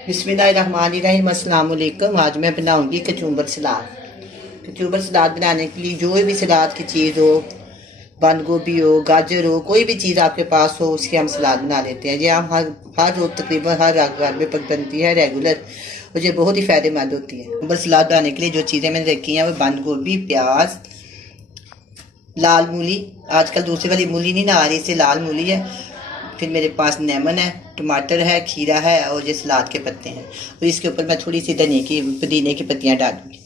बिस्मिल्लाहिर्रहमानिर्रहीम। अस्सलाम वालेकुम। आज मैं बनाऊंगी कचूम्बर सलाद। कचूम्बर सलाद बनाने के लिए जो भी सलाद की चीज़ हो, बंद गोभी हो, गाजर हो, कोई भी चीज़ आपके पास हो उसकी हम सलाद बना लेते हैं। ये हम हर रोज़ तकरीबन हर घर में बनती है रेगुलर, और ये बहुत ही फ़ायदेमंद होती है। कचूम्बर सलाद बनाने के लिए जो चीज़ें मैंने रखी हैं वो बंद गोभी, प्याज, लाल मूली, आजकल दूसरी वाली मूली नहीं ना आ रही, इससे लाल मूली है। फिर मेरे पास लेमन है, टमाटर है, खीरा है और ये सलाद के पत्ते हैं। और इसके ऊपर मैं थोड़ी सी पुदीने की पत्तियां डालूंगी।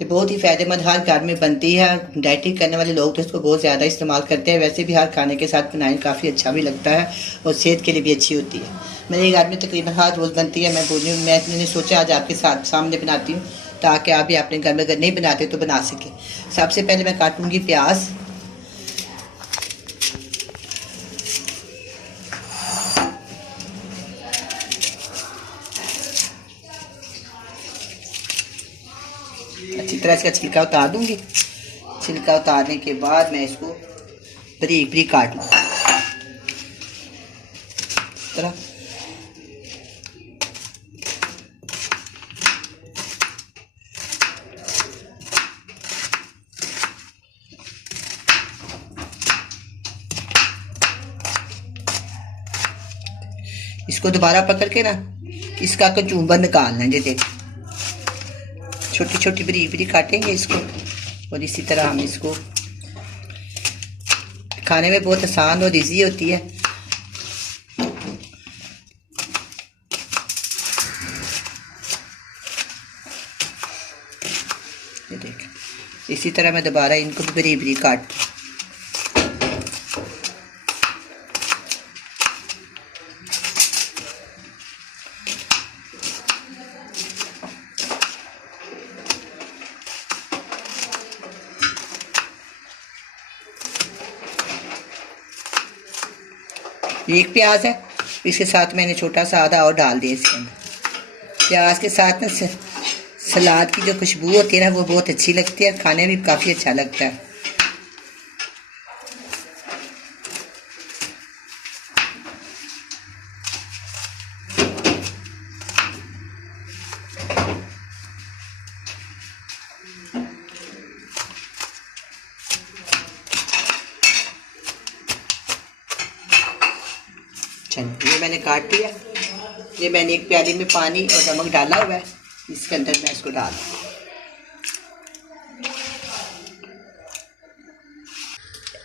ये बहुत ही फ़ायदेमंद हर घर में बनती है। डाइटिंग करने वाले लोग तो इसको बहुत ज़्यादा इस्तेमाल करते हैं। वैसे भी हर खाने के साथ बनाए काफ़ी अच्छा भी लगता है और सेहत के लिए भी अच्छी होती है। मेरे घर में तकरीबन हर रोज़ बनती है। मैंने सोचा आज आपके साथ सामने बनाती हूँ ताकि आप भी अपने घर में अगर नहीं बनाते तो बना सकें। सबसे पहले मैं काटूँगी प्याज। अच्छी तरह इसका छिलका उतार दूंगी। छिलका उतारने के बाद मैं इसको बारीक बारीक काट लूँगी इस तरह। इसको दोबारा पकड़ के ना इसका कचूम्बर निकालना है। जैसे छोटी छोटी बारीक बारीक काटेंगे इसको, और इसी तरह हम इसको खाने में बहुत आसान और इजी होती है। ये देख, इसी तरह मैं दोबारा इनको भी बारीक बारीक काट। एक प्याज है, इसके साथ मैंने छोटा सा आधा और डाल दिया इसके अंदर। प्याज के साथ ना सलाद की जो खुशबू होती है ना वो बहुत अच्छी लगती है, खाने में भी काफ़ी अच्छा लगता है। चलिए, ये मैंने काट लिया। ये मैंने एक प्याली में पानी और नमक डाला हुआ है, इसके अंदर मैं इसको डाल।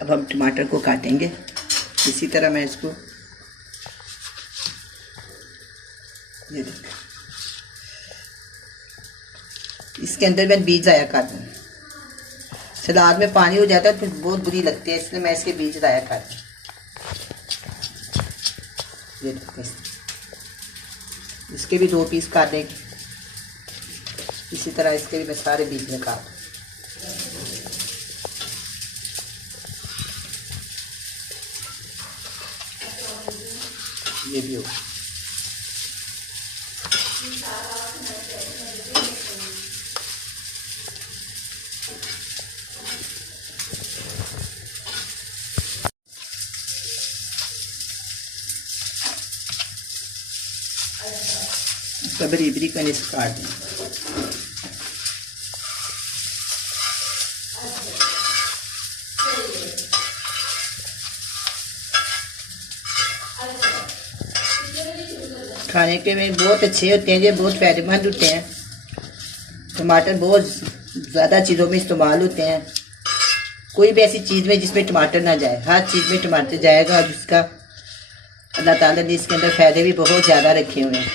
अब हम टमाटर को काटेंगे इसी तरह। मैं इसको ये देख, इसके अंदर मैं बीज ज़ाया कर दूँ। सलाद में पानी हो जाता है तो बहुत बुरी लगती है, इसलिए मैं इसके बीज ज़ाया कर दूँ। ये देखो, इसके भी 2 पीस काटेंगे। इसी तरह इसके भी मैं सारे बीज निकाल। ये भी हो। इसका बरीक बरीक मैंने इसको काट दिया। खाने के में बहुत अच्छे होते हैं, ये बहुत फ़ायदेमंद होते हैं। टमाटर बहुत ज़्यादा चीज़ों में इस्तेमाल होते हैं। कोई भी ऐसी चीज़ में जिसमें टमाटर ना जाए, हर चीज़ में टमाटर जाएगा। और जिसका अल्लाह ताला ने इसके अंदर फ़ायदे भी बहुत ज़्यादा रखे हुए हैं,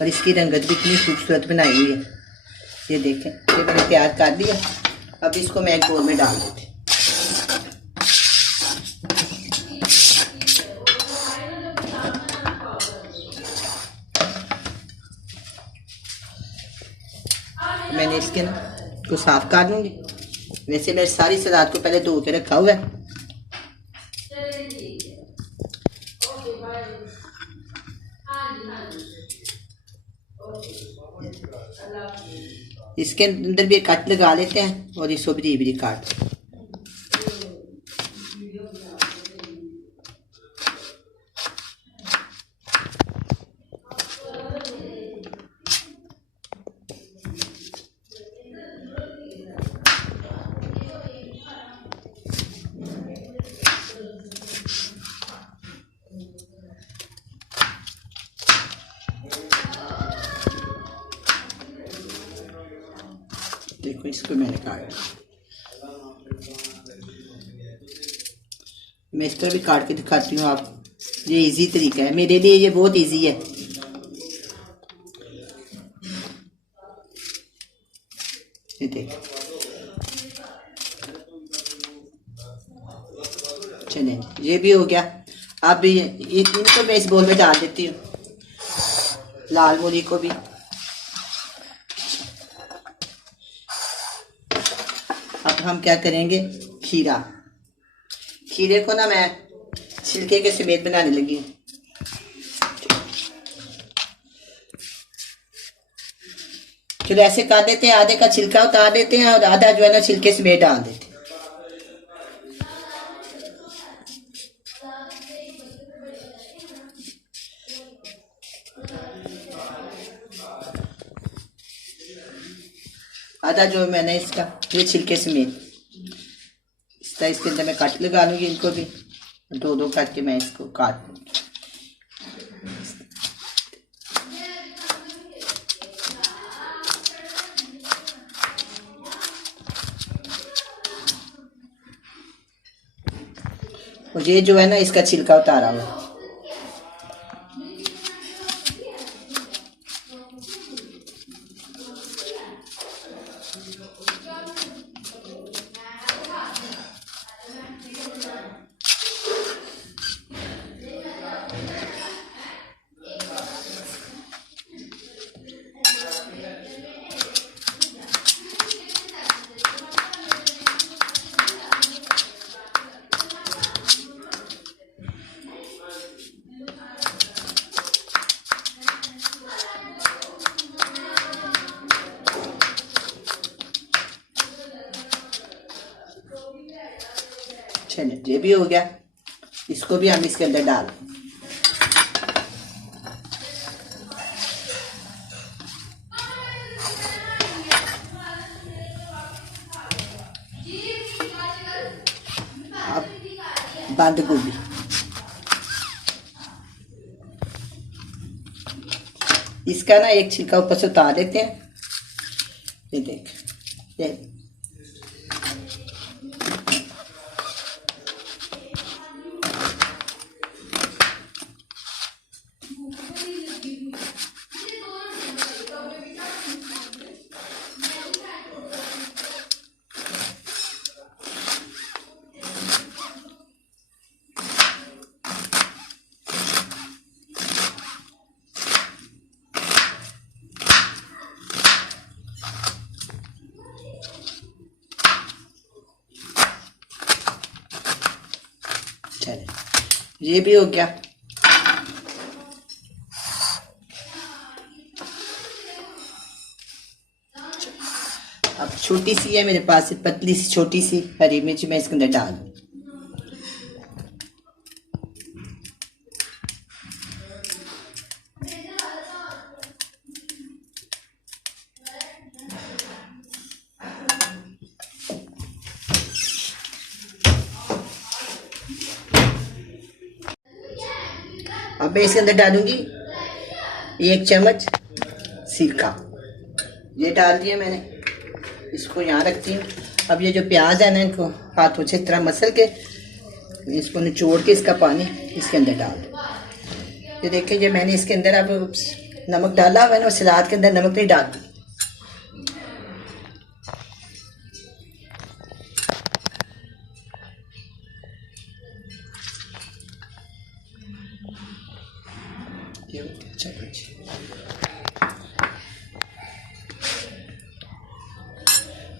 और इसकी रंगत भी इतनी खूबसूरत बनाई हुई है। ये देखें, ये मैंने तैयार कर दिया। अब इसको मैं एक बोल में डाल देती। मैंने इसके ना को साफ कर लूँगी। वैसे मैं सारी सलाद को पहले धो के रखा हुआ है। इसके अंदर भी कट लगा लेते हैं और इसको भी काट। देखो इसको मैंने काट, मैं इसको भी काट के दिखाती हूँ आप। ये इजी तरीका है, मेरे लिए ये बहुत इजी है। ये देख, चलें ये भी हो गया। अब इनको मैं इस बोल में डाल देती हूँ, लाल मूली को भी। अब हम क्या करेंगे, खीरे को ना मैं छिलके के समेत बनाने लगी हूँ। चलो ऐसे कर देते हैं, आधे का छिलका उतार देते हैं और आधा जो है ना छिलके समेत डाल देते हैं। आधा जो मैंने इसका ये छिलके समेत इसके अंदर मैं काट लगा लूंगी। इनको भी दो दो करके मैं इसको काट लूंगी। और ये जो है ना इसका छिलका उतारा हुआ। चलिए ये भी हो गया, इसको भी हम इसके अंदर डाल। अब बंद गोभी, इसका ना एक छिलका ऊपर से उतार देते हैं। ये देख, ये ये भी हो गया। अब छोटी सी है मेरे पास, पतली सी छोटी सी हरी मिर्च मैं इसके अंदर डाल दूं। अब मैं इसके अंदर डालूंगी 1 चम्मच सिरका। ये डाल दिया मैंने, इसको यहाँ रखती हूँ। अब ये जो प्याज है ना, इनको हाथों से इस तरह मसल के इसको निचोड़ के इसका पानी इसके अंदर डाल दो। ये देखिए, ये मैंने इसके अंदर अब नमक डाला हुआ है ना, सलाद के अंदर नमक नहीं डालती।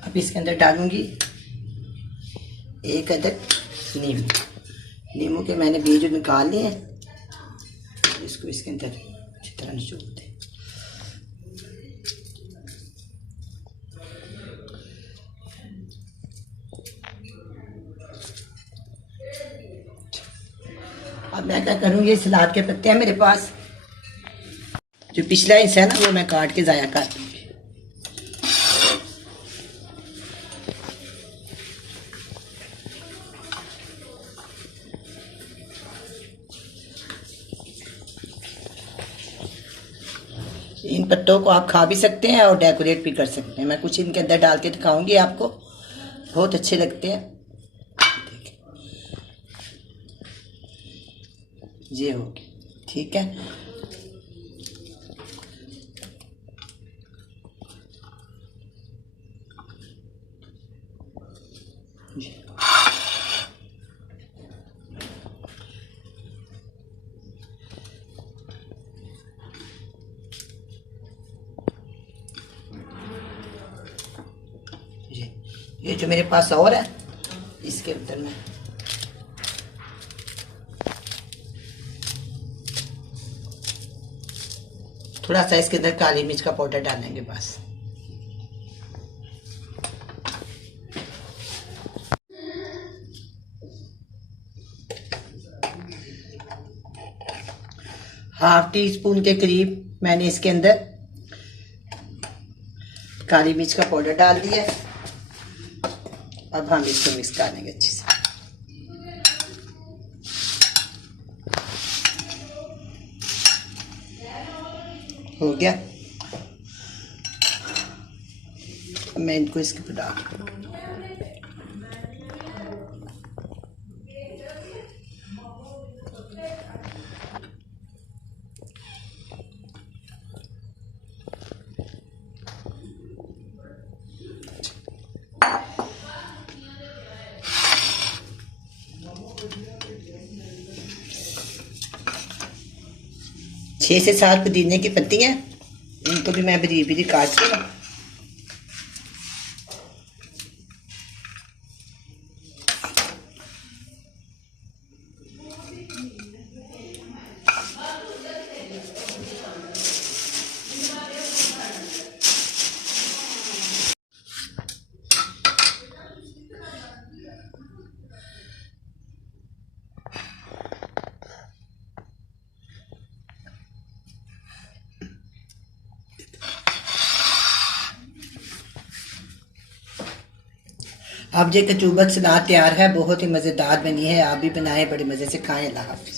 अब इसके अंदर डालूंगी 1 अदद नींबू के मैंने बीज निकाल लिए हैं। इसको इसके अंदर अच्छी तरह निचोड़ दें। अब मैं क्या करूँगी, सलाद के पत्ते हैं मेरे पास, जो पिछला हिस्सा है ना वो मैं काट के ज़ाया कर दूँगी। इन पत्तों को आप खा भी सकते हैं और डेकोरेट भी कर सकते हैं। मैं कुछ इनके अंदर डाल के दिखाऊंगी आपको, बहुत अच्छे लगते हैं। ये हो गया, ठीक है। ये जो मेरे पास और है, इसके अंदर में थोड़ा सा इसके अंदर काली मिर्च का पाउडर डालेंगे बस। हाफ टी स्पून के करीब मैंने इसके अंदर काली मिर्च का पाउडर डाल दिया। अब हम इसको मिक्स कर लेंगे अच्छे से। हो गया। अब मैं इनको इसके ऊपर डाल, छह से सात पुदीने की पत्तियां, इनको भी मैं बारीक बारीक काट के अब ये कचूबर सलाद तैयार है, बहुत ही मज़ेदार बनी है। आप भी बनाएं, बड़े मज़े से खाएं। अल्लाह हाफ़िज़।